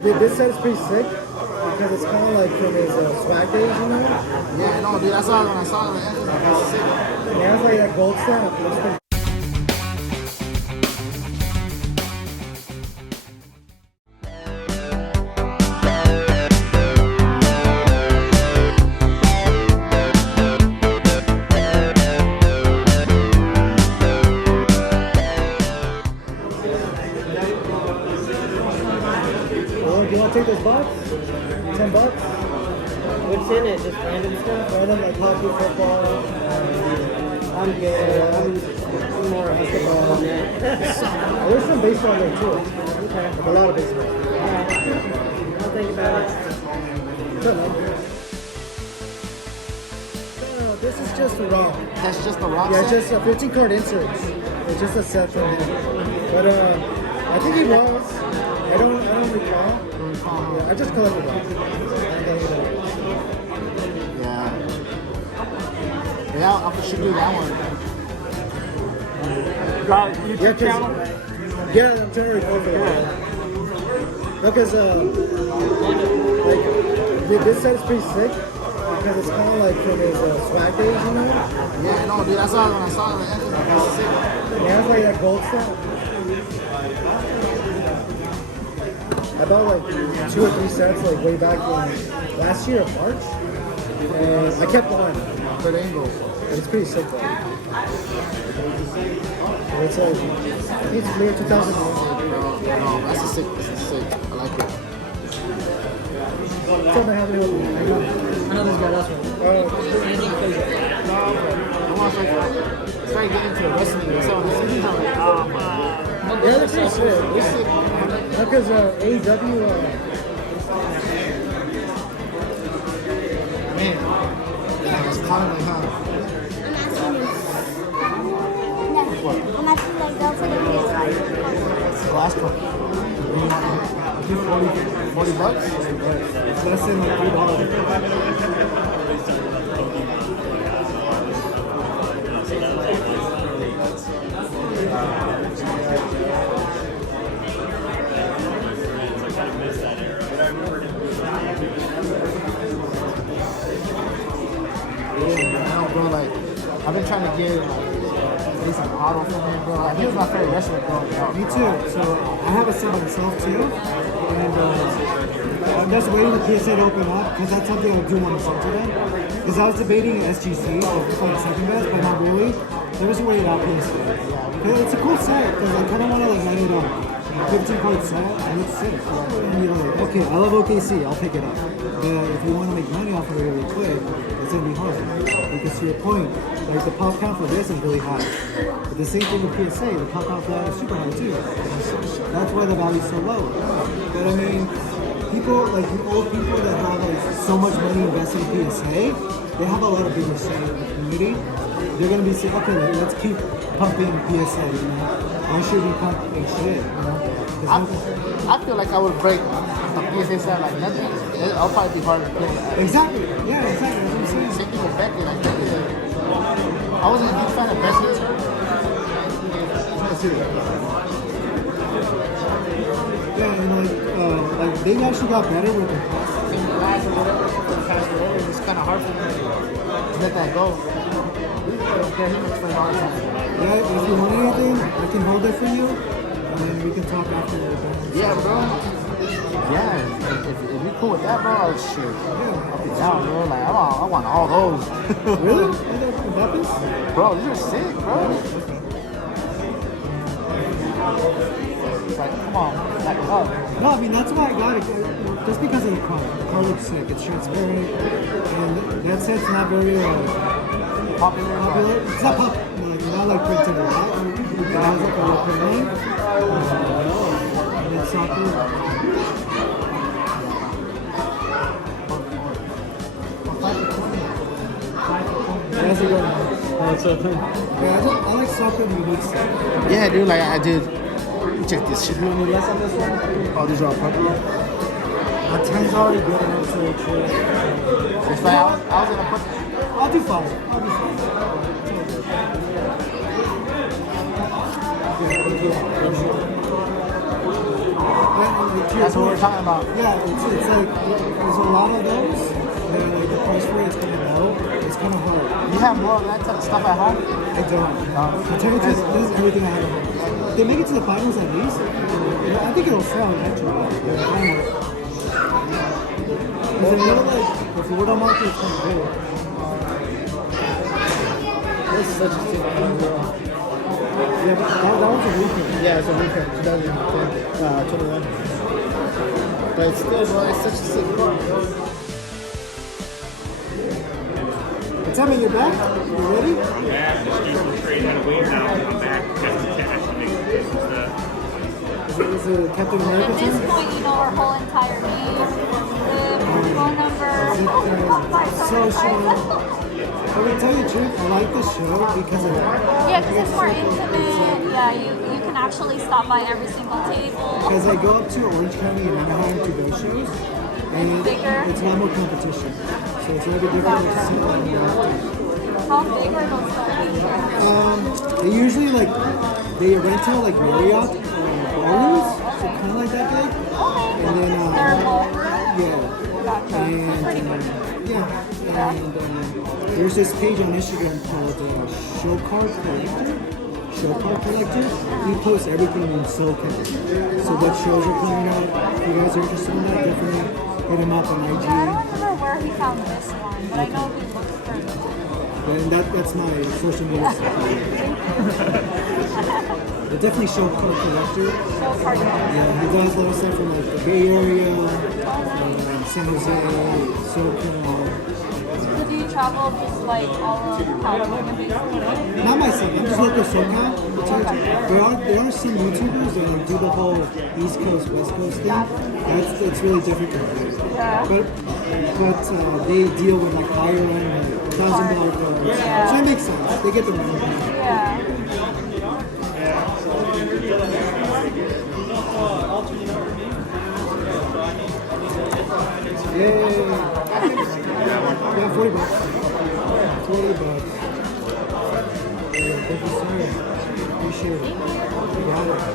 This set is pretty sick because it's kind of like from his swag days, you know? Yeah, no, dude, I saw it when I saw it. It's sick. Yeah, it's like that gold set. It's pretty do you want to take this box? $10? What's in it? Just random stuff? Random like hockey, football. I'm good. I'm more basketball than that. There's some baseball there too. Okay. Like a lot of baseball. Alright. I'll think about it. Don't know. No, this is just a raw. That's just the rock Yeah, it's set? just a 15 card inserts. It's just a set from him. But I think he was. I don't recall. Yeah, I just collected one. Yeah. Yeah, I should do that one. Got YouTube Yeah, channel? Yeah, I'm trying to record for that. Because like this set is pretty sick because it's kind of like from his swag days, you know? Yeah, no, dude, I saw it when I saw it. It's sick. Yeah, it's like that gold set. I bought like 2 or 3 sets like way back in last year of March, and I kept one. Good angle. It's pretty sick though. It's like, I think it's clear 2000. No, that's a sick. This is sick. I like it. Something happening with me. I know. I know this guy, that's one. I want to start getting into wrestling and some of the seasons. I'm like, oh, man. Yeah, they're pretty sick. They're sick. Because AEW, Man, it's finally, huh? I'm asking like go for the PS5. The last one. $40. it's less than like Bro, like, I've been trying to get at least an auto from him, bro. Like, he was my favorite wrestler growing up. Me too. So I have a set myself too, and I'm just waiting for PSA to open up because that's something I do want to sell to them. Because I was debating SGC, so like second best, but not really. So I just waited out PSA. But it's a cool set because I kind of want to like let it up. 15 card set, and it's sick. And you're like, okay, I love OKC, I'll pick it up. But if you want to make money off of it really quick, it's gonna be hard. Because to your point, like the pop count for this is really high. But the same thing with PSA, the pop count for that is super high too. That's why the value's so low. But I mean, people, like the old people that have like so much money invested in PSA, they have a lot of bigger say in the community. They're gonna be saying, okay, let's keep pumping PSA, you know? Why should we pumping shit, you know? I feel like I would break the PSA set like nothing. I'll probably be hard to play. Exactly. Yeah, exactly. That's what I'm saying. Same thing with Becky. Like, Becky, I wasn't a huge fan of Becky. Yeah, and like they actually got better with the past. In the last or whatever, for the past whatever, it was kind of hard for me to let that go. Yeah, he makes $20 on it. Yeah, if you want anything, I can hold it for you, and then we can talk afterwards. Yeah, bro. Yeah, if you're cool with that, bro, I'll shit. I'll be down, bro. Like, I want all those. Really? The buttons? Bro, these are sick, bro. It's like, come on, back it up. No, I mean that's why I got it. Just because of the car. The car looks sick. It's transparent, and that set's not very popular. It's not popular. Not like printed a lot. It has like a little print name. And it's soccer. How's it going? What's up? Yeah, I like soccer unique stuff. Yeah, dude, like I did. Check this shit. You want me less on this one? Oh, these are all popular. My 10's already good enough to chill. It's like I was gonna put. I'll do 5. I'll do 5. That's what we're talking about. Yeah, it's like there's a lot of those. And like the price for it is kind of low. It's kind of hard. You have more of that type of stuff at home? I don't. I tell you the truth, this is everything I have. at home. If they make it to the finals at least, I think it'll sell eventually. Because I know like the Florida market is kind of good. This is such a stupid one, bro. Yeah, but that was a weekend. Yeah, it's a reprint, 2021. But it's still, bro, it's such a sick book, bro. What's up, man? You're back? You ready? I'm back. Just do some trade had a wave now. I'm back. Got some cash. I think this is the. Is it Captain America At this team? point, you know our whole entire name, the phone number. I will tell you the truth, I like this show because of that. Yeah, because it's more intimate. Yeah, you can actually stop by every single table. Because I go up to Orange County and Anaheim to go shows, and bigger. it's a lot more competition. So it's a little bit different to see what I'm How big are those stores? They usually like, they rent out like Marriott ballrooms, so kind of like that big. Okay. And then, They're ballroom? yeah. Gotcha. And, Pretty good. yeah. And there's this page on Instagram called Show Card Collector. Show Card Collector. He posts everything in SoCal. So what shows are coming out. If you guys are interested in that, definitely hit him up on IG. Yeah, I don't remember where he found this one, but I know he looked for it. And that's my social media stuff. But definitely Show Card Collector. Show card. Yeah, he does a lot of stuff from like the Bay Area, San Jose, SoCal. So do you travel just like all of California basically? Not myself, I'm just local SoCal. There are some YouTubers that like do the whole East Coast, West Coast thing. It's really difficult. Yeah. But they deal with like higher end, like $1,000 cards. Yeah. So it makes sense. They get the money. Yeah. Yay! Yeah, 40 bucks. 40 bucks. Yeah, thank you, sir. Appreciate it. You got it.